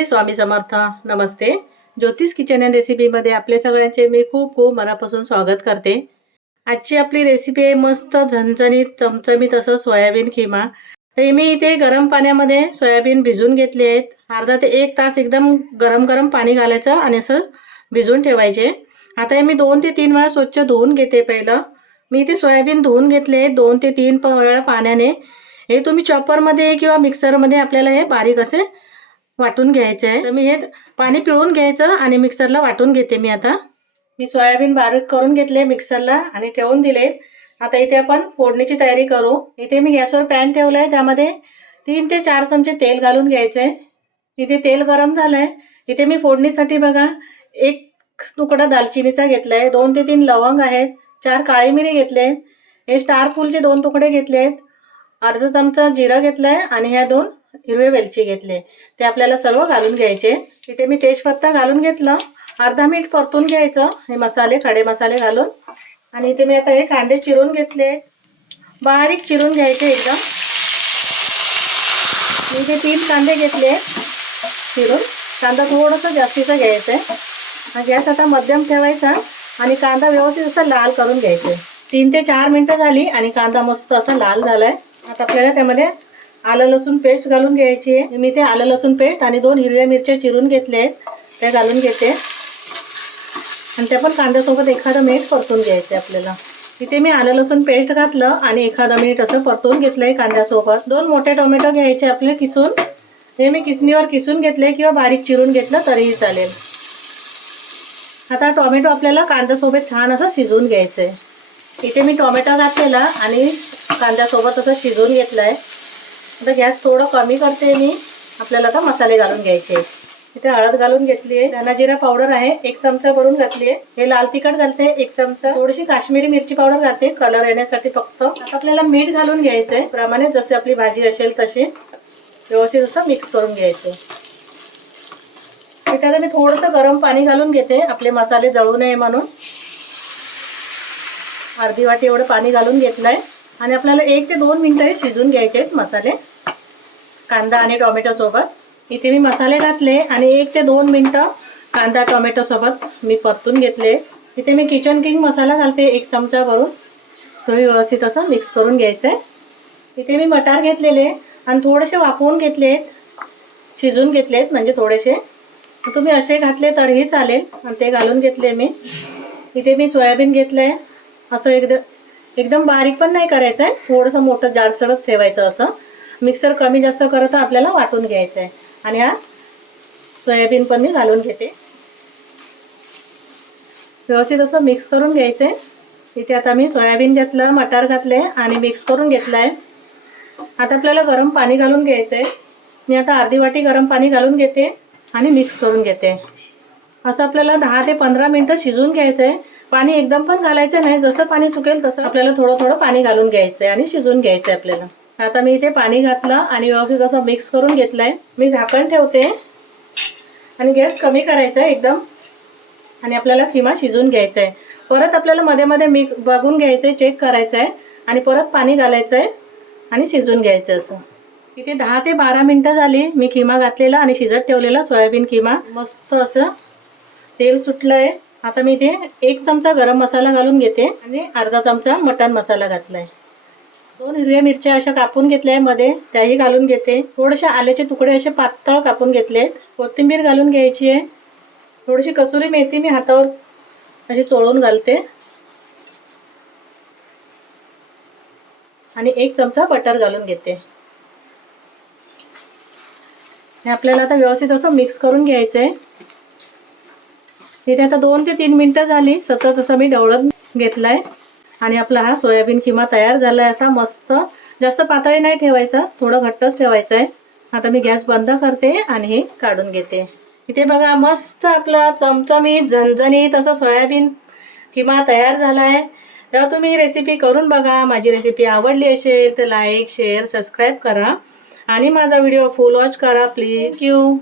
श्री स्वामी समर्थ नमस्ते. ज्योतिष kitchen and रेसिपीमध्ये आपले सगळ्यांचे मी खूप खूप मनापासून स्वागत करते. आजची आपली रेसिपी आहे मस्त झणझणीत चमचमीत असं सोयाबीन खिमा. तर मी इथे गरम पाण्यामध्ये सोयाबीन भिजून घेतले आहेत. अर्धा ते एक तास एकदम गरम गरम पाणी घालायचं आणि असं भिजून ठेवायचे. आता हे मी दोन ते तीन वेळा स्वच्छ धुवून घेते पहिलं. मी इथे सोयाबीन धुवून घेतले दोन ते तीन वेळा पाण्याने. हे तुम्ही चॉपरमध्ये किंवा मिक्सरमध्ये आपल्याला हे बारीक असे वाटून घ्यायचे आहे. तर मी हे पाणी पिळून घ्यायचं आणि मिक्सरला वाटून घेते मी आता. मी सोयाबीन बारीक करून घेतले मिक्सरला आणि ठेवून दिले. आता इथे आपण फोडणीची तयारी करू. इथे मी गॅसवर पॅन ठेवलं आहे त्यामध्ये तीन ते चार चमचे तेल घालून घ्यायचे. इथे तेल गरम झालं आहे इथे मी फोडणीसाठी बघा एक तुकडा दालचिनीचा घेतला आहे दोन ते तीन लवंग आहेत. चार काळी मिरी घेतले. आहेत हे स्टार फूलचे दोन तुकडे घेतले आहेत अर्धा चमचा जिरं घेतलं आहे आणि ह्या दोन हिरवे वेलची घेतले. ते आपल्याला सर्व घालून घ्यायचे. इथे मी तेजपत्ता घालून घेतलं. अर्धा मिनिट परतून घ्यायचं. हे मसाले खडे मसाले घालून. आणि इथे मी आता हे कांदे चिरून घेतले. बारीक चिरून घ्यायचे एकदम. मी इथे तीन कांदे घेतले चिरून. कांदा थोडंसं जास्तीचा घ्यायचा आहे गॅस आता मध्यम ठेवायचा आणि कांदा व्यवस्थित असा लाल करून घ्यायचा. तीन ते चार मिनटं झाली आणि कांदा मस्त असा लाल झाला आहे आता आपल्याला त्यामध्ये आलं लसूण पेस्ट घालून घ्यायची. आहे मी ते आलं लसूण पेस्ट आणि दोन हिरव्या मिरच्या चिरून घेतले. आहेत त्या घालून घेते. आणि त्या पण कांद्यासोबत एखादं मिनिट परतून घ्यायचे आपल्याला. इथे मी आलं लसूण पेस्ट घातलं आणि एखादं मिनिट असं परतून घेतलं आहे कांद्यासोबत. दोन मोठे टोमॅटो घ्यायचे आपले किसून. हे मी किसणीवर किसून घेतले किंवा बारीक चिरून घेतलं तरीही चालेल. आता टोमॅटो आपल्याला कांद्यासोबत छान असं शिजवून घ्यायचं आहे इथे मी टोमॅटो घातलेला आणि कांद्यासोबत असं शिजवून घेतलं आहे आता गॅस थोडं कमी करते मी. आपल्याला आता मसाले घालून घ्यायचे इथे हळद घालून घेतली आहे. धना जिरा पावडर आहे. एक चमचा भरून घातली आहे. हे लाल तिखट घालते. एक चमचा. थोडीशी काश्मीरी मिरची पावडर घालते. कलर येण्यासाठी फक्त. आता आपल्याला मीठ घालून घ्यायचं आहे. प्रमाणे जसे आपली भाजी असेल तशी. व्यवस्थित असं मिक्स करून घ्यायचं इथे मी थोडंसं गरम पाणी घालून घेते. आपले मसाले जळू नये म्हणून. अर्धी वाटी एवढं पाणी घालून घेतलं आहे आणि आपल्याला एक ते दोन मिनटं शिजून घ्यायचे आहेत मसाले. कांदा आणि टोमॅटोसोबत इथे मी मसाले घातले आणि एक ते दोन मिनटं कांदा टोमॅटोसोबत मी परतून घेतले. इथे मी किचन किंग मसाला घालते एक चमचा भरून. तोही व्यवस्थित असं मिक्स करून घ्यायचं आहे इथे मी मटार घेतलेले आणि थोडेसे वाफवून घेतले शिजून घेतलेत म्हणजे थोडेसे. तुम्ही असे घातले तरीही चालेल आणि ते घालून घेतले मी. इथे मी सोयाबीन घेतलं आहे असं एकदम एकदम बारीक पण नाही करायचं आहे थोडंसं मोठं जाडसरच ठेवायचं असं. मिक्सर कमी जास्त करत आपल्याला वाटून घ्यायचं आहे आणि हा सोयाबीन पण मी घालून घेते. व्यवस्थित असं मिक्स करून घ्यायचं आहे इथे आता मी सोयाबीन घेतलं मटार घातले आणि मिक्स करून घेतलं आहे आता आपल्याला गरम पाणी घालून घ्यायचं आहे मी आता अर्धी वाटी गरम पाणी घालून घेते आणि मिक्स करून घेते. असं आपल्याला दहा ते पंधरा मिनटं शिजून घ्यायचं आहे पाणी एकदम पण घालायचं नाही. जसं पाणी सुकेल तसं आपल्याला थोडं थोडं पाणी घालून घ्यायचं आहे आणि शिजून घ्यायचं आहे आपल्याला. आता मी इथे पाणी घातलं आणि व्यवस्थित असं मिक्स करून घेतलं आहे मी झाकण ठेवते. आणि गॅस कमी करायचा आहे एकदम. आणि आपल्याला खिमा शिजून घ्यायचा आहे. परत आपल्याला मध्ये मध्ये मिक्स बघून घ्यायचं आहे चेक करायचं आहे. आणि परत पाणी घालायचं आहे आणि शिजून घ्यायचं असं. इथे दहा ते बारा मिनटं झाली मी खिमा घातलेला आणि शिजत ठेवलेला सोयाबीन खिमा. मस्त असं तेल सुटलं आहे आता मी इथे एक चमचा गरम मसाला घालून घेते आणि अर्धा चमचा मटण मसाला घातला आहे दोन हिरव्या मिरच्या अशा कापून घेतल्या आहे मध्ये. त्याही घालून घेते. थोडेसे आल्याचे तुकडे असे पातळ कापून घेतले कोथिंबीर घालून घ्यायची आहे. थोडीशी कसुरी मेथी मी हातावर अशी चोळून घालते. आणि एक चमचा बटर घालून घेते. हे आपल्याला आता व्यवस्थित असं मिक्स करून घ्यायचं आहे तिथे आता दोन ते तीन मिनटं झाली. सतत असं मी ढवळत घेतलं आहे आणि आपला हा सोयाबीन किमा तयार झाला आहे आता मस्त जास्त पातळी नाही ठेवायचा थोडं घट्टच ठेवायचं आहे आता मी गॅस बंद करते आणि हे काढून घेते. इथे बघा मस्त आपला चमचमीत झणझणीत असं सोयाबीन किमा तयार झाला आहे तेव्हा तुम्ही ही रेसिपी करून बघा. माझी रेसिपी आवडली असेल तर लाईक शेअर सबस्क्राईब करा. आणि माझा व्हिडिओ फुल वॉच करा प्लीज यू